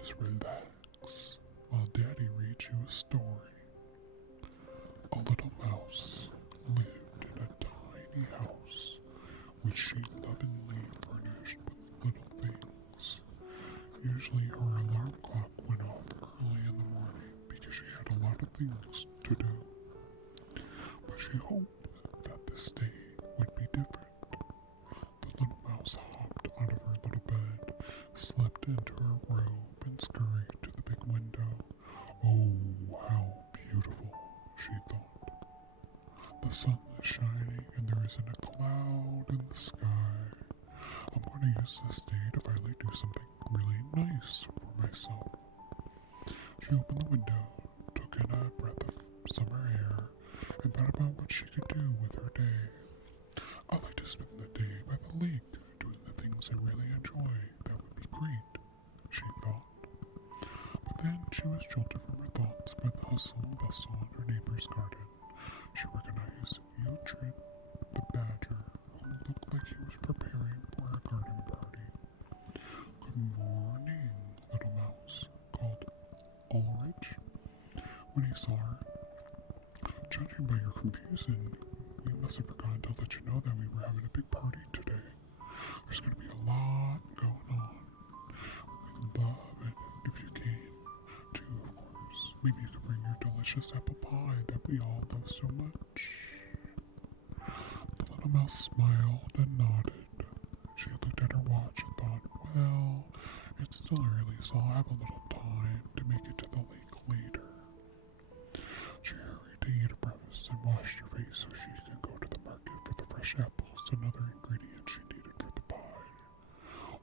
just relax while Daddy reads you a story. A little mouse lived in a tiny house which she lovingly furnished with little things. Usually her alarm clock went off early in the morning because she had a lot of things to do. But she hoped that this day would be different. The little mouse hopped out of her little bed, slipped into her robe, and scurried to the big window. Oh, how beautiful, she thought. The sun is shining and there isn't a cloud in the sky. I'm going to use this day to finally do something really nice for myself. She opened the window, took in a breath of summer air, and thought about what she could do with her day. I'd like to spend the day by the lake, doing the things I really enjoy. That would be great, she thought. But then she was jolted from her thoughts by the hustle and bustle in her neighbor's garden. She recognized Eugene the badger, who looked like he was preparing for a garden party. Good morning, little mouse, called Ulrich when he saw her. Judging by your confusion, we must have forgotten to let you know that we were having a big party today. There's going to be a lot going on. We'd love it if you came, too, of course. Maybe you could bring your delicious apple pie that we all love so much. The little mouse smiled and nodded. She looked at her watch and thought, well, it's still early, so I'll have a little time to make it to the lake later. She hurried to eat her breakfast and washed her face so she could go to the market for the fresh apples and other ingredients she needed for the pie.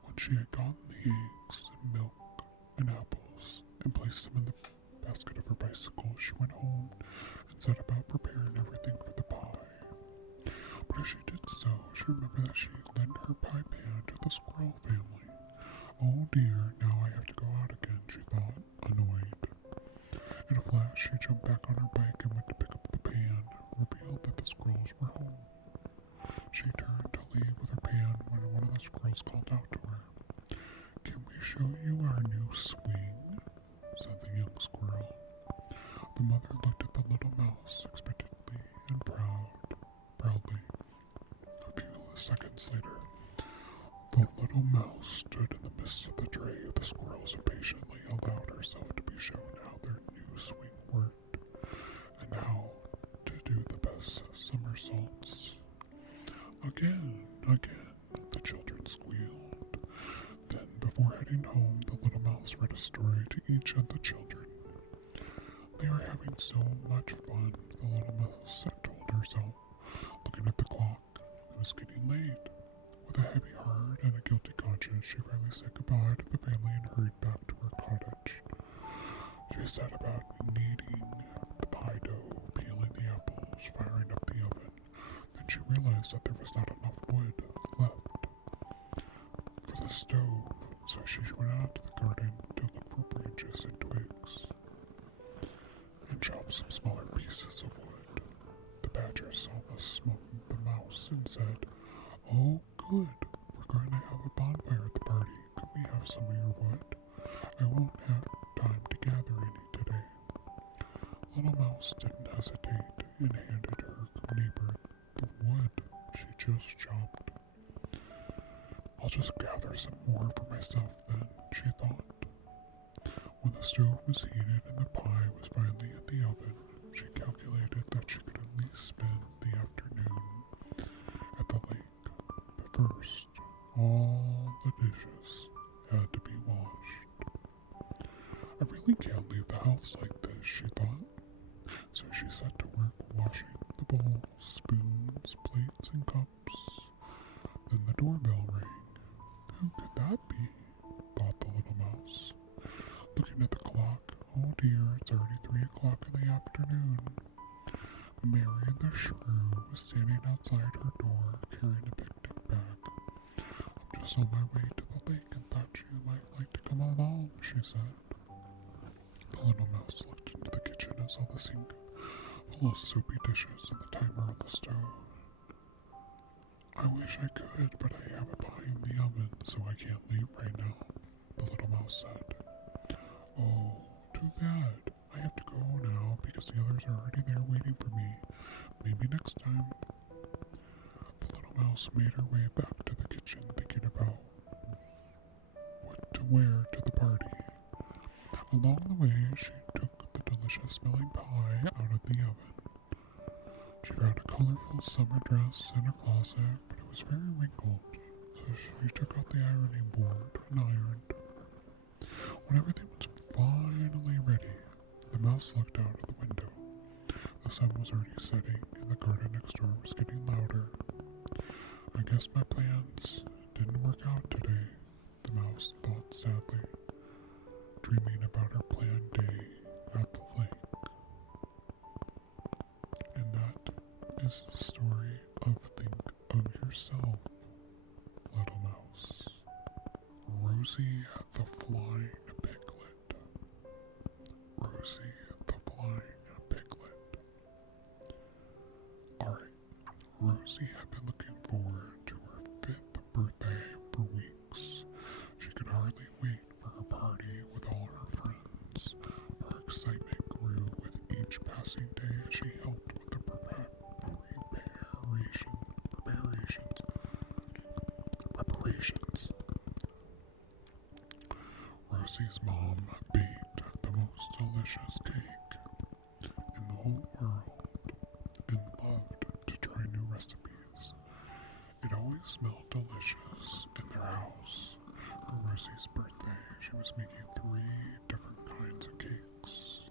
When she had gotten the eggs and milk and apples and placed them in the basket of her bicycle, she went home and set about preparing everything for the pie. But as she did so, she remembered that she had lent her pie pan to the squirrel family. Oh dear, now I have to go out again, she thought, annoyed. In a flash, she jumped back on her bike and went to pick up the pan, revealed that the squirrels were home. She turned to leave with her pan when one of the squirrels called out to her. Can we show you our new swing? Said the young squirrel. The mother looked at the little mouse expectantly and proudly. A few seconds later, the little mouse stood in the midst of the tray of the squirrels and patiently allowed herself to be shown how their new swing worked and how to do the best somersaults. Again, the children squealed. Then, before heading home, the little mouse read a story to each of the children. They are having so much fun, the little mouse told herself, looking at the clock. It was getting late. With a heavy heart and a guilty conscience, she finally said goodbye to the family and hurried back to her cottage. She set about kneading the pie dough, peeling the apples, firing up the oven. Then she realized that there was not enough wood left for the stove, so she went out to the garden to look for branches and twigs and chop some smaller pieces of wood. The badger saw the mouse and said, Oh, good. We're going to have a bonfire at the party. Could we have some of your wood? I won't have time to gather any today. Little Mouse didn't hesitate and handed her neighbor the wood she just chopped. I'll just gather some more for myself then, she thought. When the stove was heated and the pie was finally in the oven, she calculated that she could at least spend the afternoon at the lake. But first, all the dishes had to be washed. I really can't leave the house like this, she thought. So she set to work washing the bowls, spoons, plates, and cups. Then the doorbell rang. Who could that be? Thought the little mouse. Looking at the clock, oh dear, it's already 3 o'clock in the afternoon. Mary the shrew was standing outside her door carrying a picnic bag. I'm just on my way to the lake and thought you might like to come along, she said. The little mouse looked into the kitchen and saw the sink full of soapy dishes and the timer on the stove. I wish I could, but I have a pie in the oven, so I can't leave right now, the little mouse said. too bad. I have to go now because the others are already there waiting for me. Maybe next time. The little mouse made her way back to the kitchen thinking about what to wear to the party. Along the way, she took the delicious smelling pie out of the oven. She found a colorful summer dress in her closet, but it was very wrinkled, so she took out the ironing board and ironed. When everything was finally ready, the mouse looked out of the window. The sun was already setting, and the garden next door was getting louder. I guess my plans didn't work out today, the mouse thought sadly, dreaming about her planned day at the lake. And that is the story of Think of Yourself, Little Mouse. Rosie the Flying Piglet. Rosie the Flying Piglet. Alright, Rosie had been looking forward to her 5th birthday for weeks. She could hardly wait for her party with all her friends. Her excitement grew with each passing day as she helped with the preparations. Rosie's mom baked the most delicious cake in the whole world and loved to try new recipes. It always smelled delicious in their house. For Rosie's birthday, she was making 3 different kinds of cakes: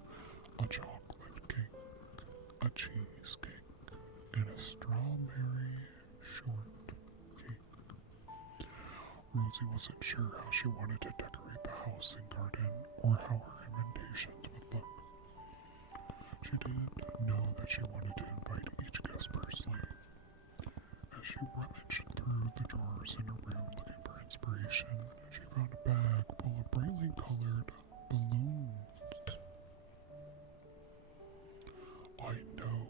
a chocolate cake, a cheesecake, and a strawberry shortcake. Rosie wasn't sure how she wanted to decorate the house and garden or how her invitations would look. She did know that she wanted to invite each guest personally. As she rummaged through the drawers in her room looking for inspiration, she found a bag full of brightly colored balloons. I know,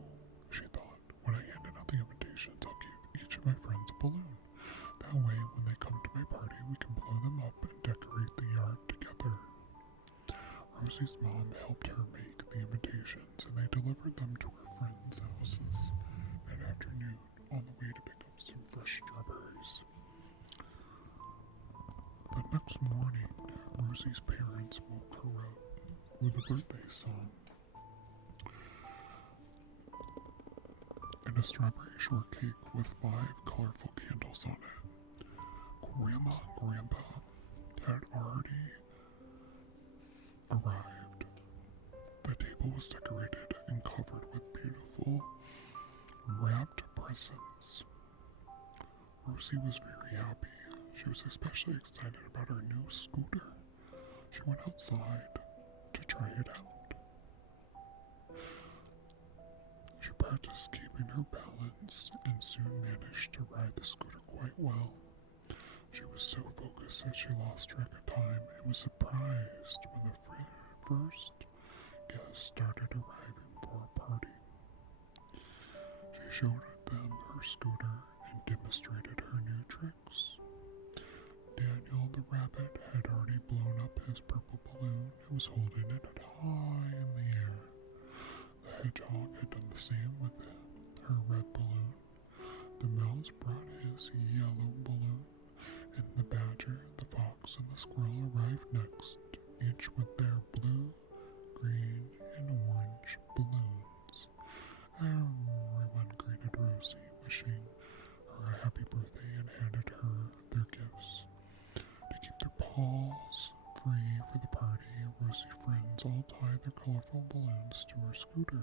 she thought, when I hand out the invitations, I'll give each of my friends a balloon. That way, when they come to my party, we can blow them up and decorate the yard together. Rosie's mom helped her make the invitations, and they delivered them to her friends' houses that afternoon on the way to pick up some fresh strawberries. The next morning, Rosie's parents woke her up with a birthday song and a strawberry shortcake with 5 colorful candles on it. Grandma and Grandpa had already arrived. The table was decorated and covered with beautiful wrapped presents. Rosie was very happy. She was especially excited about her new scooter. She went outside to try it out. She practiced keeping her balance and soon managed to ride the scooter quite well. She was so focused that she lost track of time and was surprised when the first guests started arriving for a party. She showed them her scooter and demonstrated her new tricks. Daniel the rabbit had already blown up his purple balloon and was holding it high in the air. The hedgehog had done the same with her red balloon. The mouse brought his yellow balloon, and the badger, the fox, and the squirrel arrived next, each with their blue, green, and orange balloons. Everyone greeted Rosie, wishing her a happy birthday and handed her their gifts. To keep their paws free for the party, Rosie's friends all tied their colorful balloons to her scooter.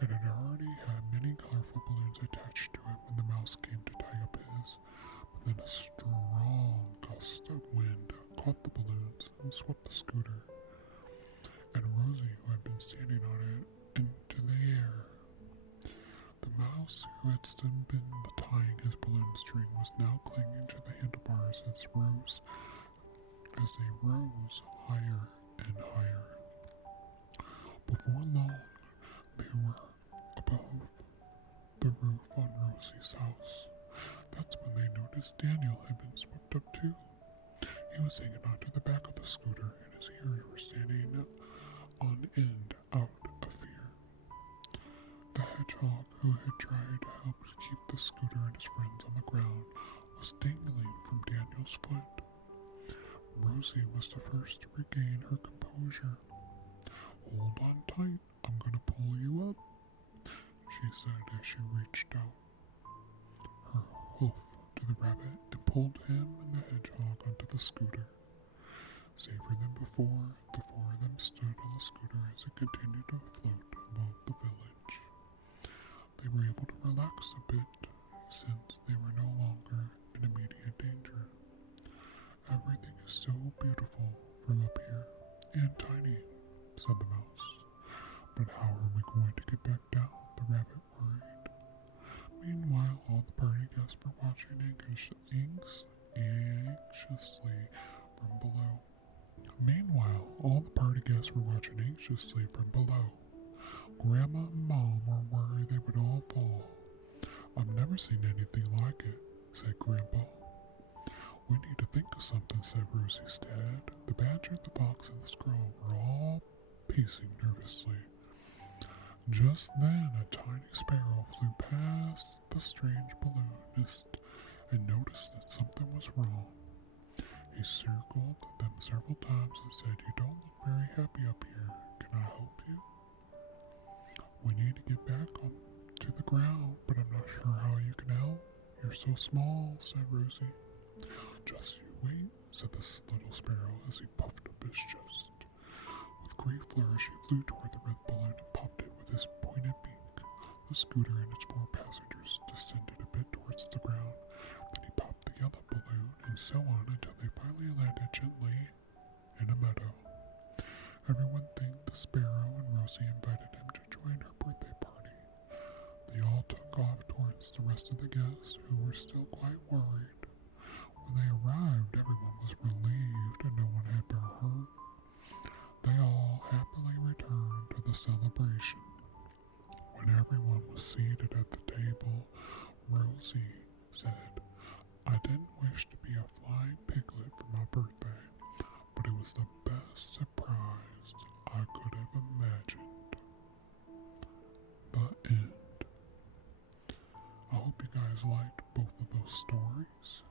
It had already had many colorful balloons attached to it when the mouse came to tie up his, but then a strong gust of wind caught the balloons and swept the scooter, and Rosie, who had been standing on it, into the air. The mouse, who had still been tying his balloon string, was now clinging to the handlebars as they rose higher and higher. Before long, they were above the roof on Rosie's house. That's when they noticed Daniel had been swept up too. He was hanging onto the back of the scooter, and his ears were standing his friends on the ground was dangling from Daniel's foot. Rosie was the first to regain her composure. Hold on tight, I'm gonna pull you up, she said as she reached out her hoof to the rabbit and pulled him and the hedgehog onto the scooter. Safer than before, the four of them stood on the scooter as it continued to float above the village. They were able to relax a bit since they were no longer in immediate danger. Everything is so beautiful from up here, and tiny, said the mouse. But how are we going to get back down? The rabbit worried. Meanwhile, all the party guests were watching anxiously from below. Grandma and Mom were worried they would all fall. I've never seen anything like it, said Grandpa. We need to think of something, said Rosie's dad. The badger, the fox, and the squirrel were all pacing nervously. Just then, a tiny sparrow flew past the strange balloonist and noticed that something was wrong. He circled them several times and said, "You don't look very happy up here. Can I help you?" "We need to get back on to the ground, but I'm not sure how you can help. You're so small," said Rosie. "Just you wait," said the little sparrow as he puffed up his chest. With great flourish, he flew toward the red balloon and popped it with his pointed beak. The scooter and its four passengers descended a bit towards the ground. Then he popped the yellow balloon, and so on until they finally landed gently in a meadow. Everyone thanked the sparrow, and Rosie invited him to join her birthday party. They all took off towards the rest of the guests, who were still quite worried. When they arrived, everyone was relieved and no one had been hurt. They all happily returned to the celebration. When everyone was seated at the table, Rosie said, "I didn't wish to be a flying piglet for my birthday, but it was the best surprise I could have imagined." The end. I hope you guys liked both of those stories.